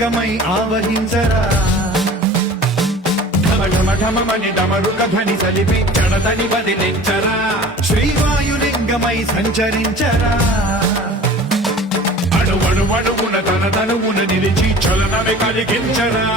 లింగమై ఆవహించరా ఢమఢమని డమరుక ధ్వని సలిపి జడదని వదిలించరా శ్రీవాయులింగమై సంచరించరా అణువణువున తన తనువున నిలిచి చలనమే కలిగించరా